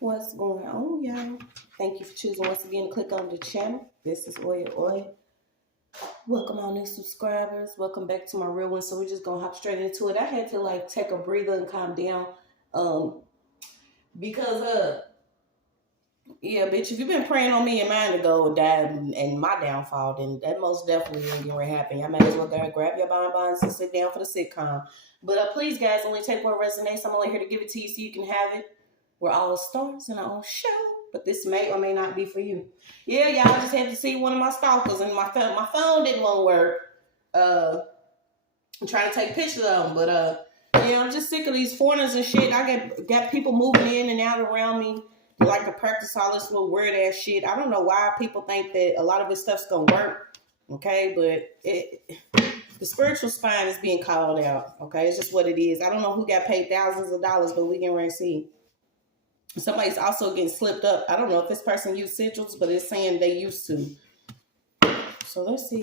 What's going on, y'all? Thank you for choosing once again to click on the channel. This is Oya. Welcome on new subscribers. Welcome back to my real one. So we're just gonna hop straight into it. I had to take a breather and calm down. Um because yeah, bitch, if you've been praying on me and mine to go die and my downfall, then that most definitely ain't gonna happen. Y'all may as well go grab your bonbons and sit down for the sitcom. But please, guys, only take what resonates. I'm only here to give it to you so you can have it. We're all stars in our own show, but this may or may not be for you. Yeah, y'all just had to see one of my stalkers, and my phone didn't want to work. I'm trying to take pictures of them, but yeah, I'm just sick of these foreigners and shit. I got people moving in and out around me. They like to practice all this little weird ass shit. I don't know why people think that a lot of this stuff's gonna work. Okay, but the spiritual spine is being called out. Okay, it's just what it is. I don't know who got paid thousands of dollars, but we can ready to see. Somebody's also getting slipped up. I don't know if this person used sigils, but it's saying they used to. So let's see.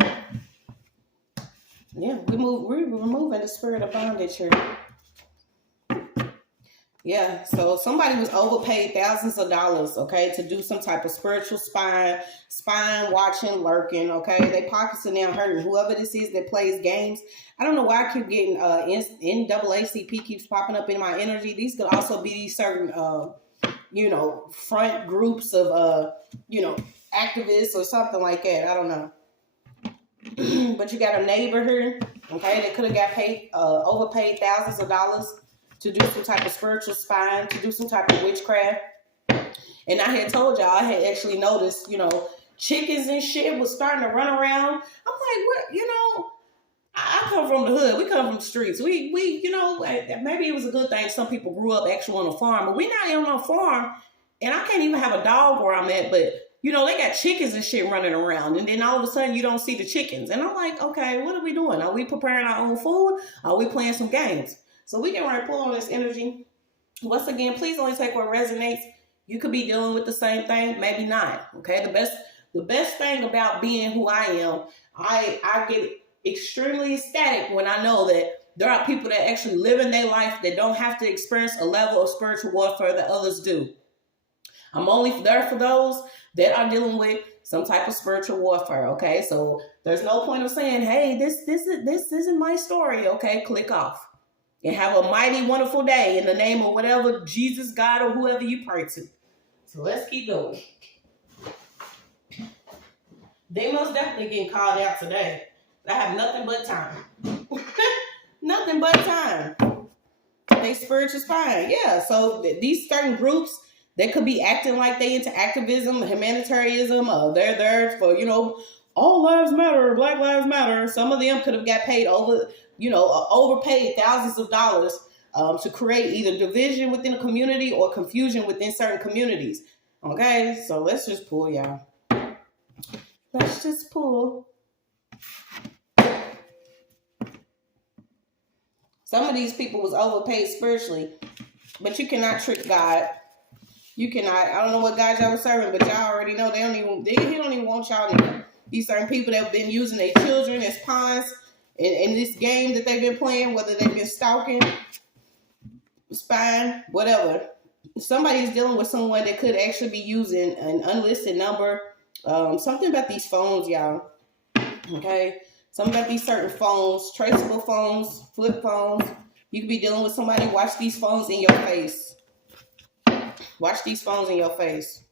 Yeah, we're removing the spirit of bondage here. Yeah, so somebody was overpaid thousands of dollars, okay, to do some type of spiritual spine watching, lurking, okay? They pockets are now hurting. Whoever this is that plays games, I don't know why I keep getting NAACP keeps popping up in my energy. These could also be these certain front groups of activists or something like that. I don't know. But you got a neighbor here, okay, that could have got paid overpaid thousands of dollars to do some type of spiritual spine, to do some type of witchcraft. And I had told y'all, I had actually noticed, chickens and shit was starting to run around. I'm like, what, I come from the hood. We come from the streets. We maybe it was a good thing some people grew up actually on a farm, but we not on a farm, and I can't even have a dog where I'm at, but they got chickens and shit running around, and then all of a sudden you don't see the chickens. And I'm like, okay, what are we doing? Are we preparing our own food? Are we playing some games? So we can pull on this energy. Once again, please only take what resonates. You could be dealing with the same thing, maybe not. Okay, the best thing about being who I am, I get extremely ecstatic when I know that there are people that actually live in their life that don't have to experience a level of spiritual warfare that others do. I'm only there for those that are dealing with some type of spiritual warfare. Okay, so there's no point of saying, hey, this isn't my story. Okay, click off. And have a mighty, wonderful day in the name of whatever Jesus, God, or whoever you pray to. So let's keep going. They most definitely getting called out today. I have nothing but time. Nothing but time. They spiritual spine. Yeah, so these certain groups, they could be acting like they into activism, humanitarianism. They're there for, all lives matter, Black Lives Matter. Some of them could have got paid overpaid thousands of dollars to create either division within a community or confusion within certain communities. Okay, so let's just pull, y'all. Let's just pull. Some of these people was overpaid spiritually, but you cannot trick God. You cannot. I don't know what God y'all was serving, but y'all already know he don't even want y'all to. These certain people that have been using their children as pawns in this game that they've been playing, whether they've been stalking, spying, whatever. Somebody's dealing with someone that could actually be using an unlisted number. Something about these phones, y'all. Okay? Something about these certain phones, traceable phones, flip phones. You could be dealing with somebody. Watch these phones in your face. Watch these phones in your face.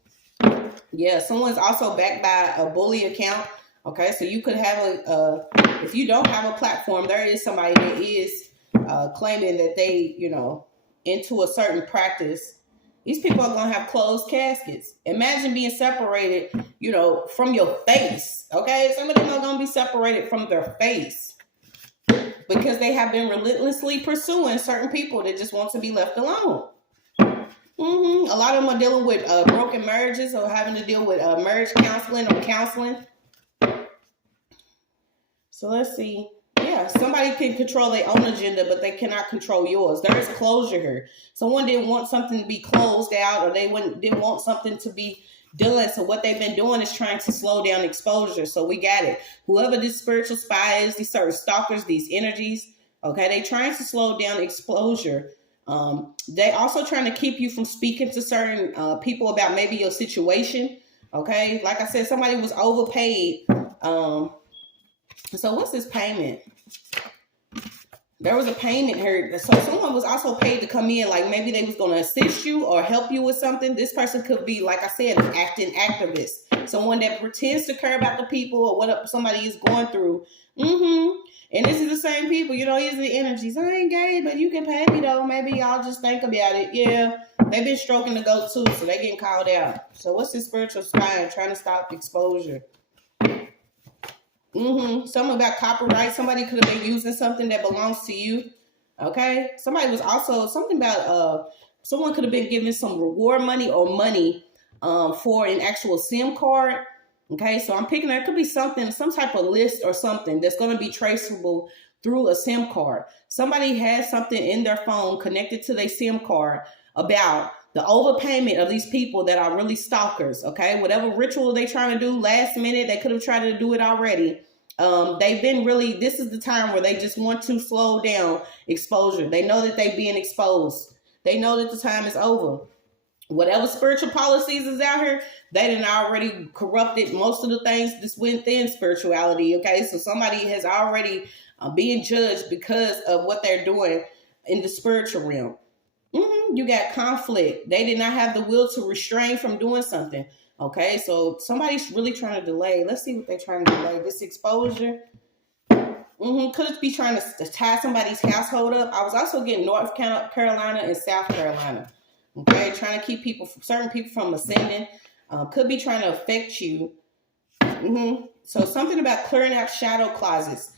Yeah, someone's also backed by a bully account. Okay, so you could have if you don't have a platform, there is somebody that is claiming that they, into a certain practice. These people are going to have closed caskets. Imagine being separated, from your face. Okay, some of them are going to be separated from their face because they have been relentlessly pursuing certain people that just want to be left alone. A lot of them are dealing with broken marriages or having to deal with marriage counseling or counseling. So let's see. Yeah, somebody can control their own agenda, but they cannot control yours. There is closure here. Someone didn't want something to be closed out, or they didn't want something to be done. So what they've been doing is trying to slow down exposure. So we got it. Whoever this spiritual spy is, these certain stalkers, these energies, okay, they trying to slow down exposure. They also trying to keep you from speaking to certain people about maybe your situation. Okay, like I said, somebody was overpaid. So what's this payment? There was a payment here. So someone was also paid to come in, like maybe they was going to assist you or help you with something. This person could be, like I said, an acting activist. Someone that pretends to care about the people or what somebody is going through. And this is the same people, these are the energies. I ain't gay, but you can pay me though. Maybe y'all just think about it. Yeah, they've been stroking the goat too, so they getting called out. So what's this spiritual spine trying to stop exposure? Something about copyright. Somebody could have been using something that belongs to you. Okay. Somebody was also something about someone could have been giving some reward money or money for an actual SIM card. Okay, so I'm picking there could be something, some type of list or something that's going to be traceable through a SIM card. Somebody has something in their phone connected to their SIM card about the overpayment of these people that are really stalkers. Okay, whatever ritual they trying to do last minute, they could have tried to do it already. They've been really, this is the time where they just want to slow down exposure. They know that they being exposed. They know that the time is over. Whatever spiritual policies is out here, they done already corrupted most of the things that's within spirituality. Okay, so somebody has already being judged because of what they're doing in the spiritual realm. You got conflict. They did not have the will to restrain from doing something. Okay, so somebody's really trying to delay. Let's see what they're trying to delay. This exposure. Could it be trying to tie somebody's household up? I was also getting North Carolina and South Carolina. Okay, trying to keep certain people from ascending. Could be trying to affect you. So something about clearing out shadow closets.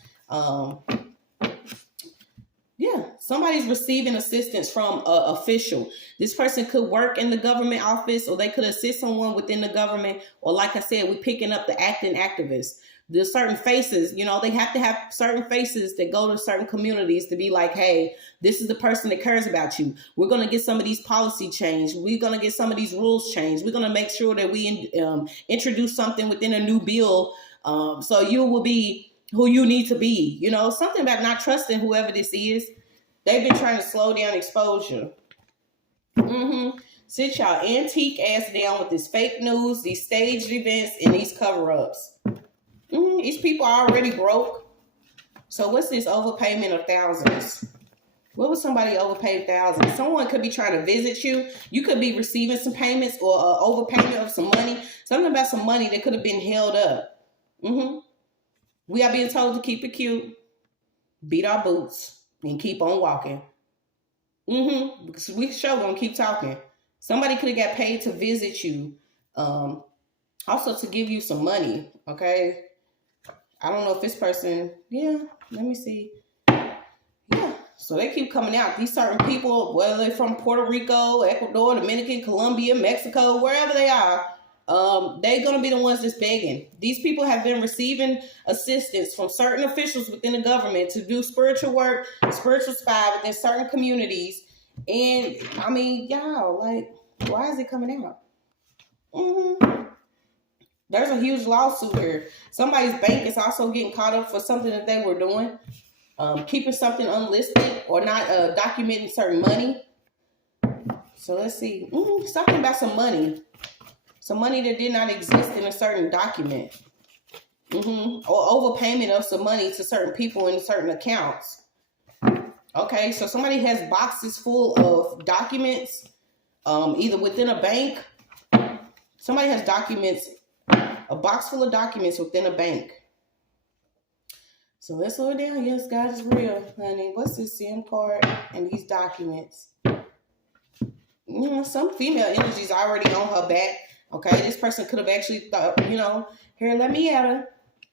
Yeah, somebody's receiving assistance from an official. This person could work in the government office, or they could assist someone within the government. Or like I said, we're picking up the acting activists. There's certain faces, they have to have certain faces that go to certain communities to be like, hey, this is the person that cares about you. We're going to get some of these policy changed. We're going to get some of these rules changed. We're going to make sure that we introduce something within a new bill. So you will be who you need to be, something about not trusting whoever this is. They've been trying to slow down exposure. Sit y'all antique ass down with this fake news, these staged events, and these cover-ups. These people are already broke. So what's this overpayment of thousands? What was somebody overpaid thousands? Someone could be trying to visit you. You could be receiving some payments or overpayment of some money. Something about some money that could have been held up. We are being told to keep it cute, beat our boots, and keep on walking. Because we sure gonna keep talking. Somebody could have got paid to visit you. Also to give you some money. Okay. I don't know if this person, let me see. Yeah, so they keep coming out. These certain people, whether they're from Puerto Rico, Ecuador, Dominican, Colombia, Mexico, wherever they are, they're going to be the ones that's begging. These people have been receiving assistance from certain officials within the government to do spiritual work, spiritual spy within certain communities. And, I mean, y'all, like, why is it coming out? There's a huge lawsuit here. Somebody's bank is also getting caught up for something that they were doing. Keeping something unlisted or not documenting certain money. So let's see. Something about some money. Some money that did not exist in a certain document. Or overpayment of some money to certain people in certain accounts. Okay, so somebody has boxes full of documents, either within a bank. Somebody has documents. A box full of documents within a bank. So let's slow it down. Yes, God is real, honey. What's this SIM card and these documents? Some female energy is already on her back. Okay, this person could have actually thought, here, let me at her.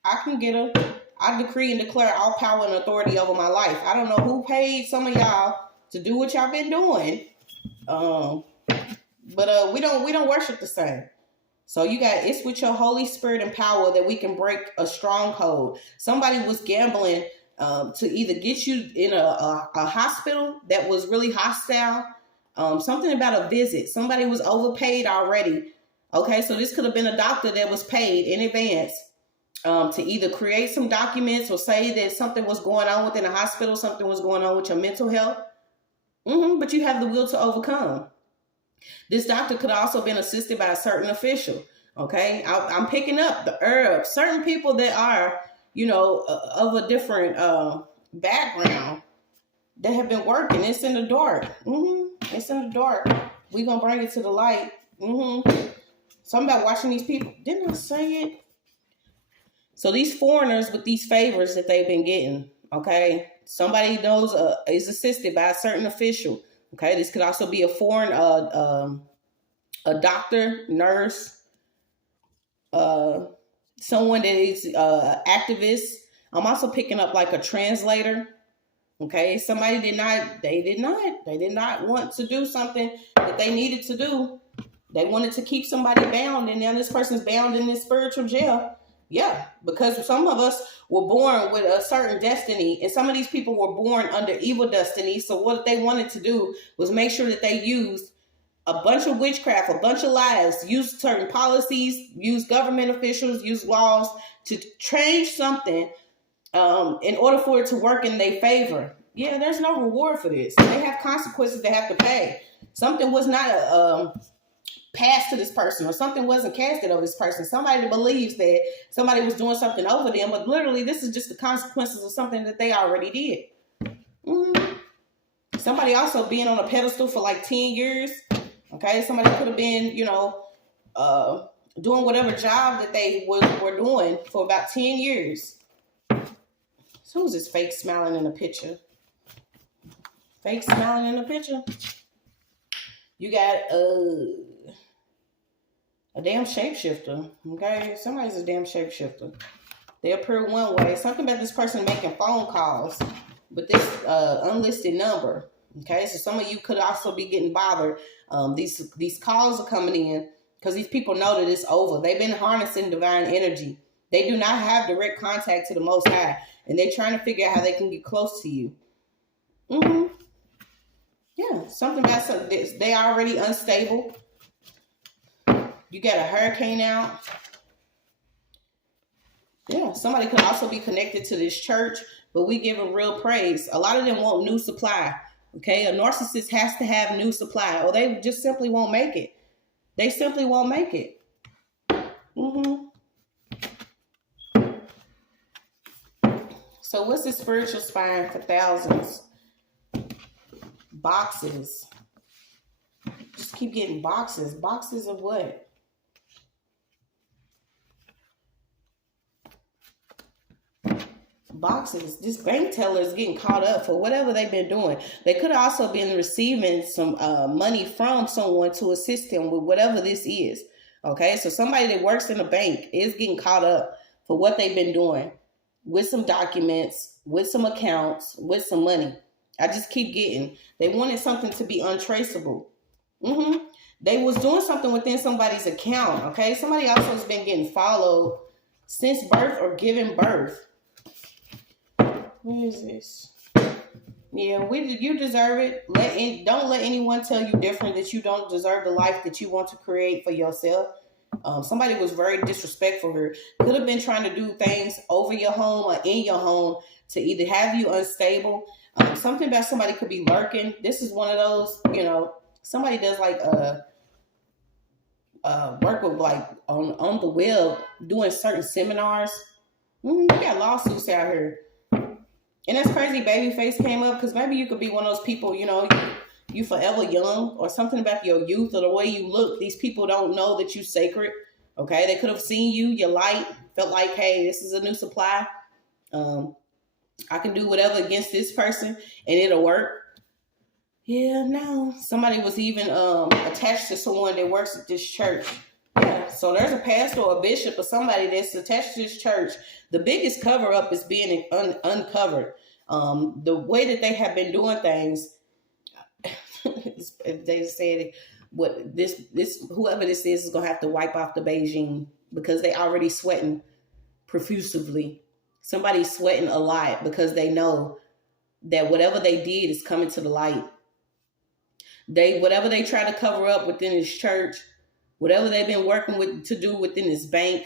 I can get her. I decree and declare all power and authority over my life. I don't know who paid some of y'all to do what y'all been doing. But we don't worship the same. So it's with your Holy Spirit and power that we can break a stronghold. Somebody was gambling to either get you in a hospital that was really hostile. Something about a visit. Somebody was overpaid already. Okay, so this could have been a doctor that was paid in advance to either create some documents or say that something was going on within a hospital, something was going on with your mental health. But you have the will to overcome. This doctor could also have been assisted by a certain official. Okay, I'm picking up the herbs. Certain people that are, of a different background that have been working. It's in the dark. It's in the dark. We gonna bring it to the light. Something about watching these people. Didn't I say it? So these foreigners with these favors that they've been getting. Okay, somebody knows is assisted by a certain official. Okay, this could also be a foreign, a doctor, nurse, someone that is activist. I'm also picking up like a translator. Okay, somebody did not want to do something that they needed to do. They wanted to keep somebody bound, and now this person's bound in this spiritual jail. Yeah, because some of us were born with a certain destiny, and some of these people were born under evil destiny. So what they wanted to do was make sure that they used a bunch of witchcraft, a bunch of lies, use certain policies, use government officials, use laws to change something in order for it to work in their favor. Yeah, there's no reward for this. They have consequences they have to pay. Something was not passed to this person, or something wasn't casted over this person. Somebody believes that somebody was doing something over them, but literally this is just the consequences of something that they already did. Somebody also being on a pedestal for like 10 years. Okay, somebody could have been, doing whatever job that they were doing for about 10 years. So who's this fake smiling in the picture? Fake smiling in the picture. You got a damn shapeshifter. Okay, somebody's a damn shapeshifter. They appear one way. Something about this person making phone calls with this unlisted number. Okay, so some of you could also be getting bothered. These calls are coming in because these people know that it's over. They've been harnessing divine energy. They do not have direct contact to the Most High, and they're trying to figure out how they can get close to you. Yeah, something about something. They are already unstable. You got a hurricane out. Yeah, somebody could also be connected to this church, but we give them real praise. A lot of them want new supply. Okay, a narcissist has to have new supply, or they just simply won't make it. They simply won't make it. So what's the spiritual spine for thousands? Boxes. Just keep getting boxes. Boxes of what? Boxes. This bank teller is getting caught up for whatever they've been doing. They could have also been receiving some money from someone to assist them with whatever this is. Okay, so somebody that works in a bank is getting caught up for what they've been doing with some documents, with some accounts, with some money. I just keep getting. They wanted something to be untraceable. They was doing something within somebody's account. Okay, somebody also has been getting followed since birth or giving birth. What is this? Yeah, you deserve it. Don't let anyone tell you different, that you don't deserve the life that you want to create for yourself. Somebody was very disrespectful here. Could have been trying to do things over your home or in your home to either have you unstable. Something about somebody could be lurking. This is one of those, somebody does like work with like on the web doing certain seminars. We got lawsuits out here. And that's crazy. Babyface came up because maybe you could be one of those people, you forever young, or something about your youth or the way you look. These people don't know that you're sacred. Okay, they could have seen you, your light, felt like, hey, this is a new supply. I can do whatever against this person and it'll work. Yeah, no. Somebody was even attached to someone that works at this church. Yeah, so there's a pastor or a bishop or somebody that's attached to this church. The biggest cover up is being uncovered. The way that they have been doing things, they said what this whoever this is gonna have to wipe off the Beijing because they already sweating profusively. Somebody's sweating a lot because they know that whatever they did is coming to the light. Whatever they try to cover up within this church, whatever they've been working with to do within this bank,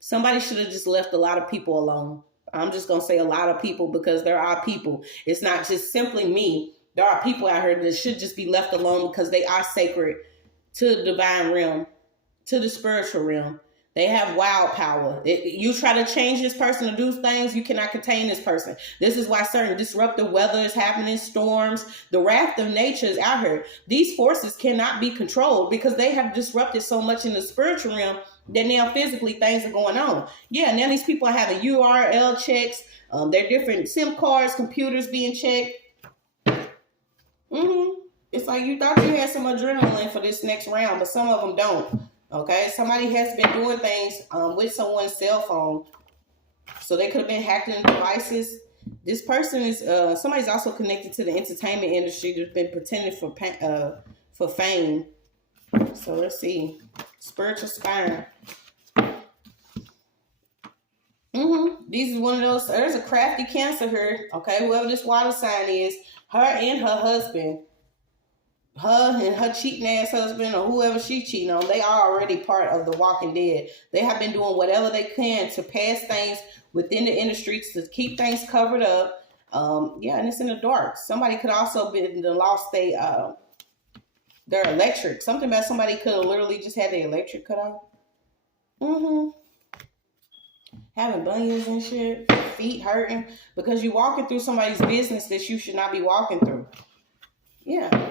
somebody should have just left a lot of people alone. I'm just going to say a lot of people because there are people. It's not just simply me There are people out here that should just be left alone because they are sacred to the divine realm, to the spiritual realm. They have wild power. You try to change this person to do things, you cannot contain this person. This is why certain disruptive weather is happening, storms, the wrath of nature is out here. These forces cannot be controlled because they have disrupted so much in the spiritual realm that now physically things are going on. Yeah, now these people are having URL checks. Their different SIM cards, computers being checked. It's like you thought you had some adrenaline for this next round, but some of them don't. Okay, somebody has been doing things with someone's cell phone, so they could have been hacking devices. This person is somebody's also connected to the entertainment industry that's been pretending for fame. So let's see, spiritual spine. These is one of those. There's a crafty Cancer here. Okay, whoever this water sign is, her and her husband. Her and her cheating ass husband or whoever she's cheating on, they are already part of the Walking Dead. They have been doing whatever they can to pass things within the industry to keep things covered up. And it's in the dark. Somebody could also been lost their electric. Something about somebody could have literally just had their electric cut off. Having bunions and shit, feet hurting because you're walking through somebody's business that you should not be walking through. Yeah.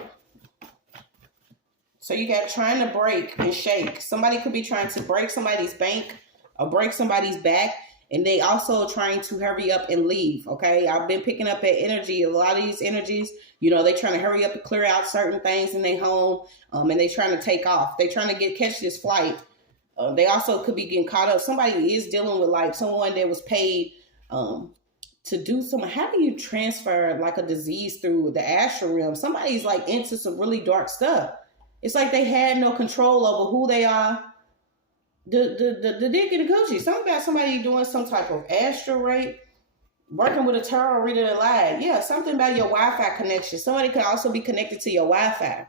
So you got trying to break and shake. Somebody could be trying to break somebody's bank or break somebody's back. And they also trying to hurry up and leave. Okay. I've been picking up that energy. A lot of these energies, they trying to hurry up and clear out certain things in their home. And they trying to take off. They trying to catch this flight. They also could be getting caught up. Somebody is dealing with like someone that was paid to do something. How do you transfer like a disease through the astral realm? Somebody's like into some really dark stuff. It's like they had no control over who they are. The dick and the coochie. Something about somebody doing some type of astral rape, working with a tarot reader that lied. Yeah, something about your Wi-Fi connection. Somebody could also be connected to your Wi-Fi.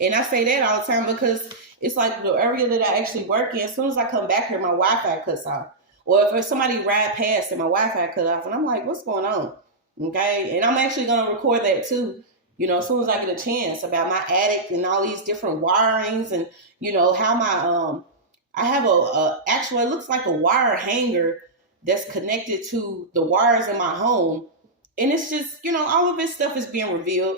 And I say that all the time because it's like the area that I actually work in, as soon as I come back here, my Wi-Fi cuts off. Or if somebody ride past and my Wi-Fi cut off, and I'm like, what's going on? Okay, and I'm actually going to record that too. As soon as I get a chance about my attic and all these different wirings and, how my, I have actually, it looks like a wire hanger that's connected to the wires in my home. And it's just, all of this stuff is being revealed.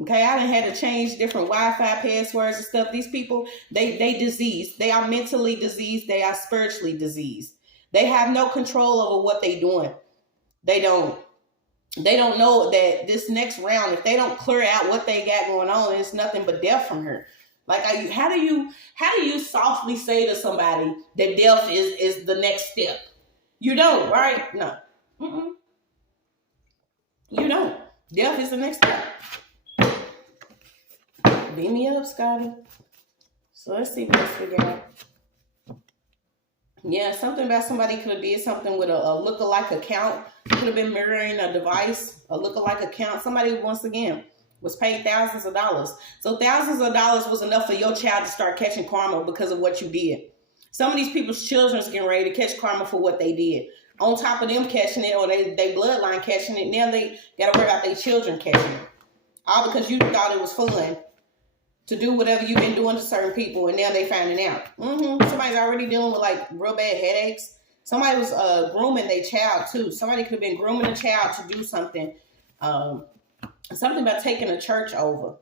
Okay. I done had to change different Wi-Fi passwords and stuff. These people, they diseased. They are mentally diseased. They are spiritually diseased. They have no control over what they're doing. They don't know that this next round, if they don't clear out what they got going on, it's nothing but death from her. Like, how do you softly say to somebody that death is the next step? You don't, right? No. You don't. Death is the next step. Beat me up, Scotty. So let's see what else we got. Yeah, something about somebody could have did something with a look-alike account. Could have been mirroring a device, a look-alike account. Somebody, once again, was paid thousands of dollars. So thousands of dollars was enough for your child to start catching karma because of what you did. Some of these people's children's getting ready to catch karma for what they did. On top of them catching it or they bloodline catching it, now they got to worry about their children catching it. All because you thought it was fun to do whatever you've been doing to certain people, and now they finding out. Somebody's already dealing with like real bad headaches. Somebody was grooming their child too. Somebody could have been grooming a child to do something. Something about taking a church over.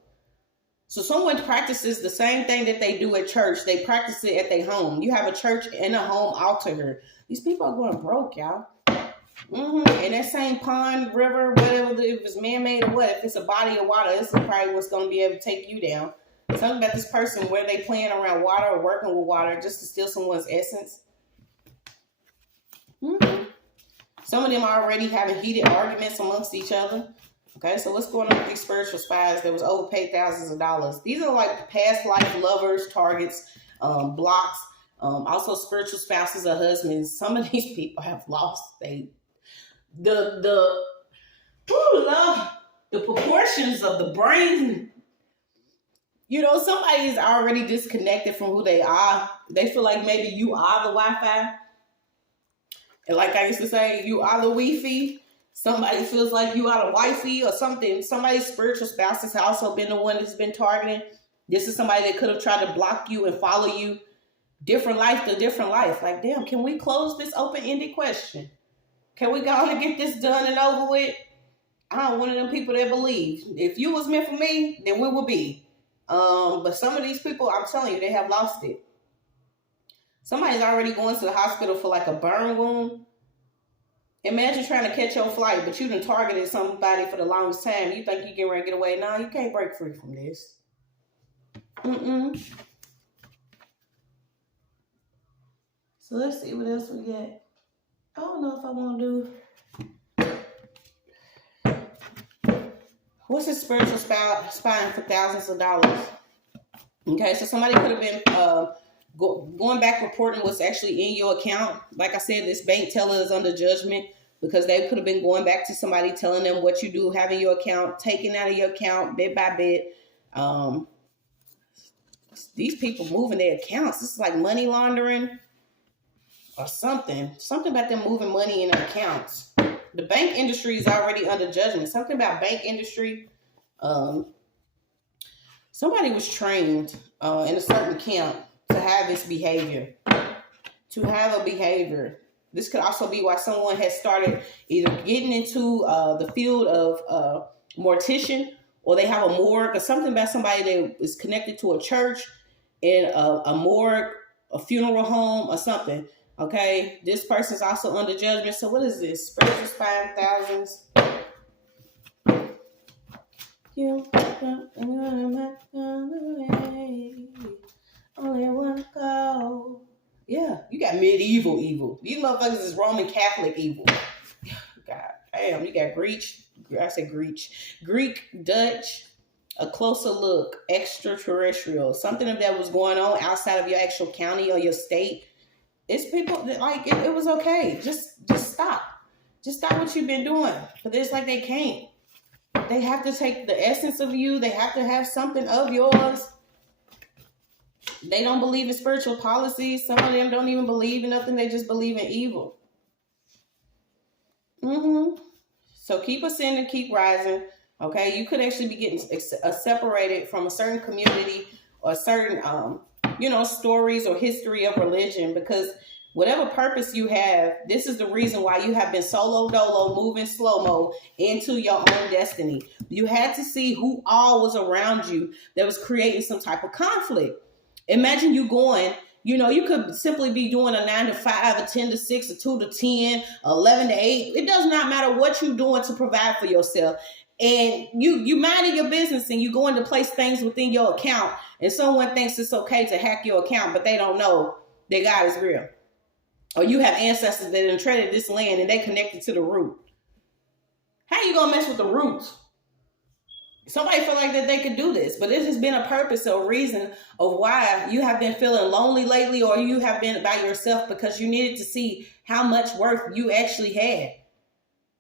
So someone practices the same thing that they do at church. They practice it at their home. You have a church and a home altar here. These people are going broke, y'all. And that same pond, river, whatever, if it's man-made or what, if it's a body of water, this is probably what's going to be able to take you down. Something about this person where they playing around water or working with water just to steal someone's essence. Some of them are already having heated arguments amongst each other. Okay, so what's going on with these spiritual spies that was overpaid thousands of dollars? These are like past life lovers, targets, blocks, also spiritual spouses or husbands. Some of these people have lost the proportions of the brain. Somebody is already disconnected from who they are. They feel like maybe you are the Wi-Fi. And like I used to say, you are the Wi-Fi. Somebody feels like you are a wifey or something. Somebody's spiritual spouse has also been the one that's been targeting. This is somebody that could have tried to block you and follow you. Different life to different life. Like, damn, can we close this open-ended question? Can we go on and get this done and over with? I'm one of them people that believe if you was meant for me, then we will be. But some of these people, I'm telling you, they have lost it. Somebody's already going to the hospital for like a burn wound. Imagine trying to catch your flight, but you done targeted somebody for the longest time. You think you get ready to get away. No, you can't break free from this. So let's see what else we got. I don't know if I want to do. What's a spiritual spying for thousands of dollars? Okay, so somebody could have been going back reporting what's actually in your account. Like I said, this bank teller is under judgment because they could have been going back to somebody telling them what you do have in your account, taking out of your account bit by bit. These people moving their accounts. This is like money laundering or something. Something about them moving money in their accounts. The bank industry is already under judgment. Something about bank industry. Somebody was trained in a certain camp to have this behavior. To have a behavior. This could also be why someone has started either getting into the field of mortician, or they have a morgue, or something about somebody that is connected to a church and a morgue, a funeral home, or something. Okay, this person's also under judgment. So what is this? Spiritual spying thousands. You only one go. Yeah, you got medieval evil. These motherfuckers is Roman Catholic evil. God damn, you got Greek, Dutch, a closer look, extraterrestrial, something that was going on outside of your actual county or your state. It's people that like it was okay. Just stop. Just stop what you've been doing. But it's like they can't. They have to take the essence of you. They have to have something of yours. They don't believe in spiritual policies. Some of them don't even believe in nothing. They just believe in evil. So keep ascending, keep rising. Okay, you could actually be getting separated from a certain community or certain, stories or history of religion, because whatever purpose you have, this is the reason why you have been solo dolo, moving slow-mo into your own destiny. You had to see who all was around you that was creating some type of conflict. Imagine you going, you could simply be doing a 9 to 5, a 10 to 6, a 2 to 10, 11 to 8. It does not matter what you're doing to provide for yourself. And you minding your business and you going to place things within your account, and someone thinks it's okay to hack your account, but they don't know that God is real. Or you have ancestors that have traded this land and they connected to the root. How you gonna mess with the roots? Somebody feel like that they could do this, but this has been a purpose or a reason of why you have been feeling lonely lately, or you have been by yourself because you needed to see how much worth you actually had.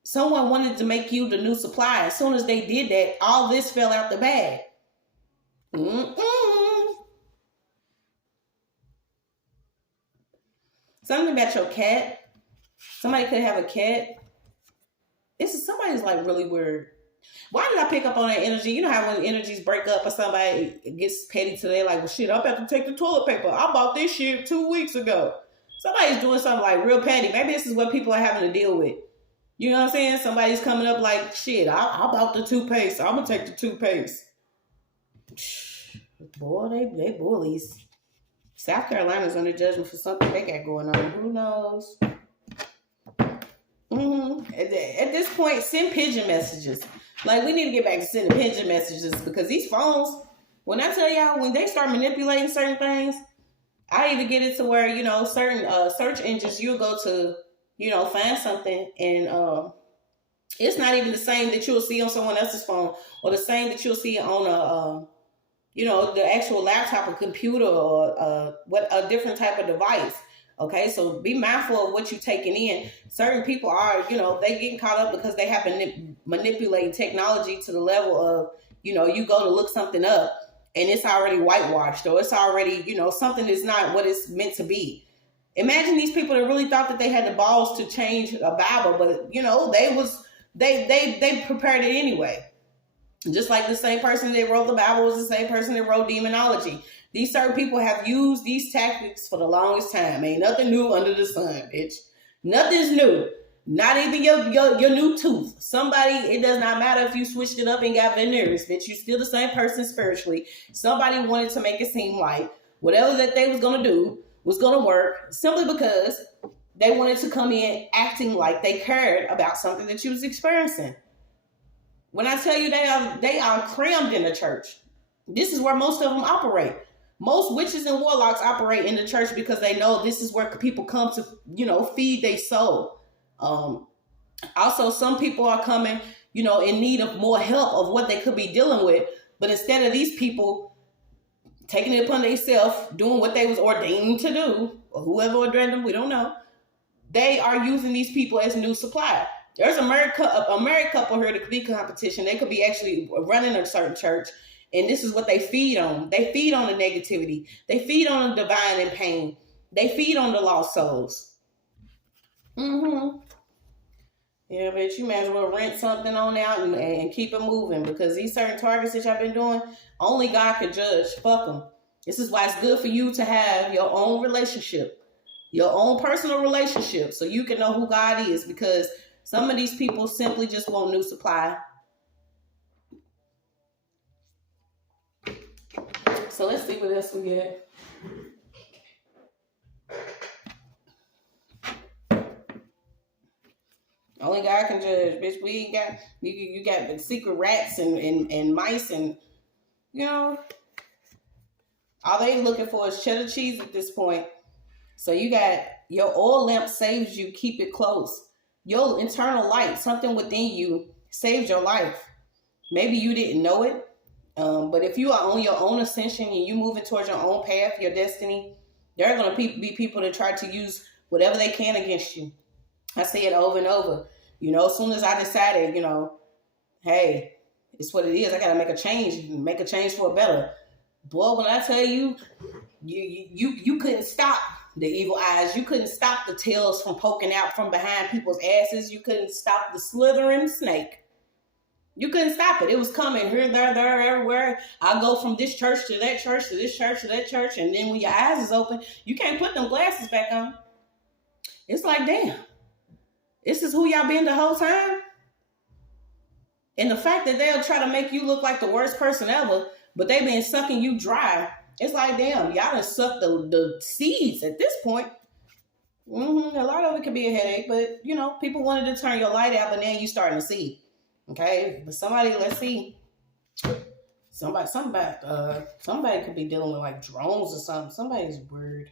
Someone wanted to make you the new supply. As soon as they did that, all this fell out the bag. Something about your cat. Somebody could have a cat. Somebody's like really weird. Why did I pick up on that energy? You know how when energies break up or somebody gets petty today, like, well, shit, I'm about to take the toilet paper. I bought this shit 2 weeks ago. Somebody's doing something like real petty. Maybe this is what people are having to deal with. You know what I'm saying? Somebody's coming up like, shit, I bought the toothpaste. I'm going to take the toothpaste. Boy, they bullies. South Carolina's under judgment for something they got going on. Who knows? At this point, send pigeon messages. Like, we need to get back to sending pigeon messages, because these phones, when I tell y'all, when they start manipulating certain things, I even get it to where, certain search engines, you'll go to, find something, and it's not even the same that you'll see on someone else's phone, or the same that you'll see on the actual laptop or computer, or a different type of device. Okay, so be mindful of what you're taking in. Certain people are, they getting caught up because they have been manipulating technology to the level of, you go to look something up and it's already whitewashed, or it's already, something is not what it's meant to be. Imagine these people that really thought that they had the balls to change a Bible, but, they was they prepared it anyway. Just like the same person that wrote the Bible was the same person that wrote demonology. These certain people have used these tactics for the longest time. Ain't nothing new under the sun, bitch. Nothing's new. Not even your new tooth. Somebody, it does not matter if you switched it up and got veneers, bitch. You're still the same person spiritually. Somebody wanted to make it seem like whatever that they was going to do was going to work simply because they wanted to come in acting like they cared about something that you was experiencing. When I tell you they are crammed in the church, this is where most of them operate. Most witches and warlocks operate in the church because they know this is where people come to, feed their soul. Also, some people are coming, in need of more help of what they could be dealing with. But instead of these people taking it upon themselves, doing what they was ordained to do, or whoever ordained them, we don't know, they are using these people as new supply. There's a married couple here that could be competition. They could be actually running a certain church, and this is what they feed on. They feed on the negativity. They feed on the divine and pain. They feed on the lost souls. Yeah, but you might as well rent something on out and keep it moving, because these certain targets that y'all been doing, only God can judge. Fuck them. This is why it's good for you to have your own relationship, your own personal relationship, so you can know who God is, because some of these people simply just want new supply. So let's see what else we get. Only God can judge, bitch. We ain't got you got secret rats and mice, and all they looking for is cheddar cheese at this point. So you got your oil lamp saves you. Keep it close. Your internal light, something within you, saves your life. Maybe you didn't know it, but if you are on your own ascension and you moving towards your own path, your destiny, there are going to be people that try to use whatever they can against you. I say it over and over. As soon as I decided, hey, it's what it is. I got to make a change for a better. Boy, when I tell you, you couldn't stop the evil eyes. You couldn't stop the tails from poking out from behind people's asses. You couldn't stop the slithering snake. You couldn't stop it. It was coming here, there, everywhere. I go from this church to that church to this church to that church. And then when your eyes is open, you can't put them glasses back on. It's like, damn, this is who y'all been the whole time? And the fact that they'll try to make you look like the worst person ever, but they been sucking you dry. It's like, damn, y'all done sucked the seeds at this point. A lot of it could be a headache, but, people wanted to turn your light out, but then you starting to see. Okay? But let's see. Somebody could be dealing with like drones or something. Somebody's weird.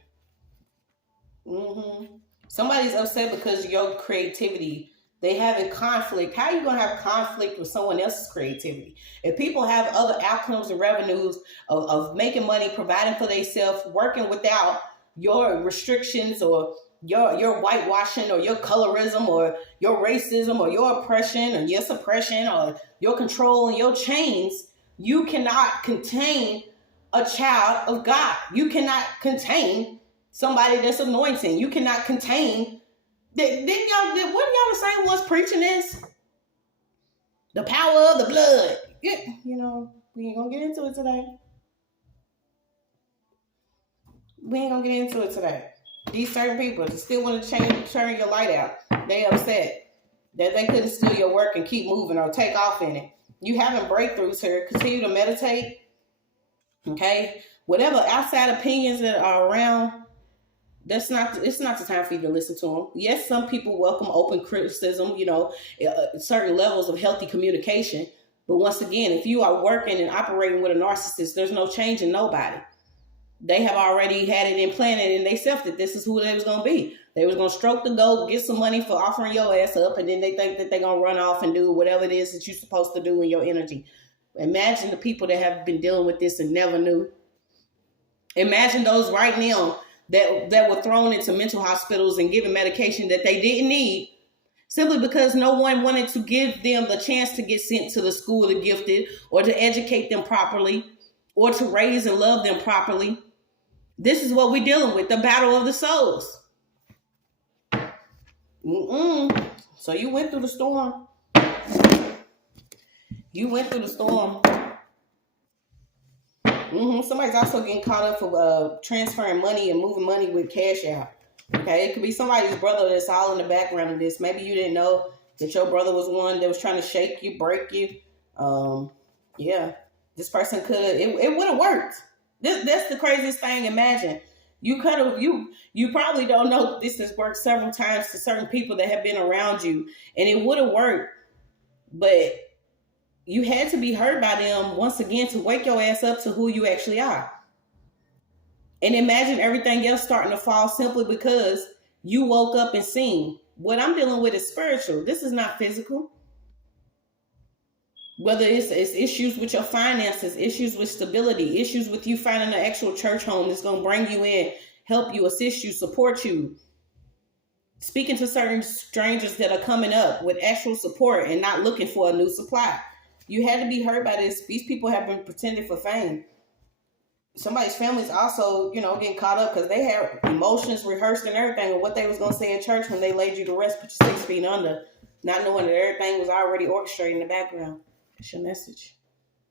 Somebody's upset because of your creativity. They having conflict. How are you going to have conflict with someone else's creativity? If people have other outcomes and revenues of making money, providing for themselves, working without your restrictions or your whitewashing or your colorism or your racism or your oppression or your suppression or your control and your chains, you cannot contain a child of God. You cannot contain somebody that's anointing. You cannot contain. What y'all the same ones preaching this? The power of the blood. Yeah, we ain't gonna get into it today. These certain people still want to turn your light out. They upset that they couldn't steal your work and keep moving or take off in it. You having breakthroughs here. Continue to meditate. Okay? Whatever outside opinions that are around, it's not the time for you to listen to them. Yes, some people welcome open criticism, certain levels of healthy communication. But once again, if you are working and operating with a narcissist, there's no change in nobody. They have already had it implanted in themselves that this is who they was going to be. They was going to stroke the goat, get some money for offering your ass up, and then they think that they're going to run off and do whatever it is that you're supposed to do in your energy. Imagine the people that have been dealing with this and never knew. Imagine those right now that were thrown into mental hospitals and given medication that they didn't need simply because no one wanted to give them the chance to get sent to the school of the gifted or to educate them properly or to raise and love them properly. This is what we're dealing with, the battle of the souls. So you went through the storm. You went through the storm. Somebody's also getting caught up for transferring money and moving money with cash out. Okay, it could be somebody's brother that's all in the background of this. Maybe you didn't know that your brother was one that was trying to shake you, break you. Yeah, this person could have. It would have worked. That's the craziest thing. Imagine you could have. You probably don't know this has worked several times to certain people that have been around you, and it would have worked, but you had to be hurt by them once again to wake your ass up to who you actually are. And imagine everything else starting to fall simply because you woke up and seen. What I'm dealing with is spiritual. This is not physical. Whether it's issues with your finances, issues with stability, issues with you finding an actual church home that's going to bring you in, help you, assist you, support you. Speaking to certain strangers that are coming up with actual support and not looking for a new supply. You had to be hurt by this. These people have been pretending for fame. Somebody's family's also, getting caught up because they had emotions rehearsed and everything of what they was going to say in church when they laid you to rest, put you 6 feet under, not knowing that everything was already orchestrated in the background. It's your message.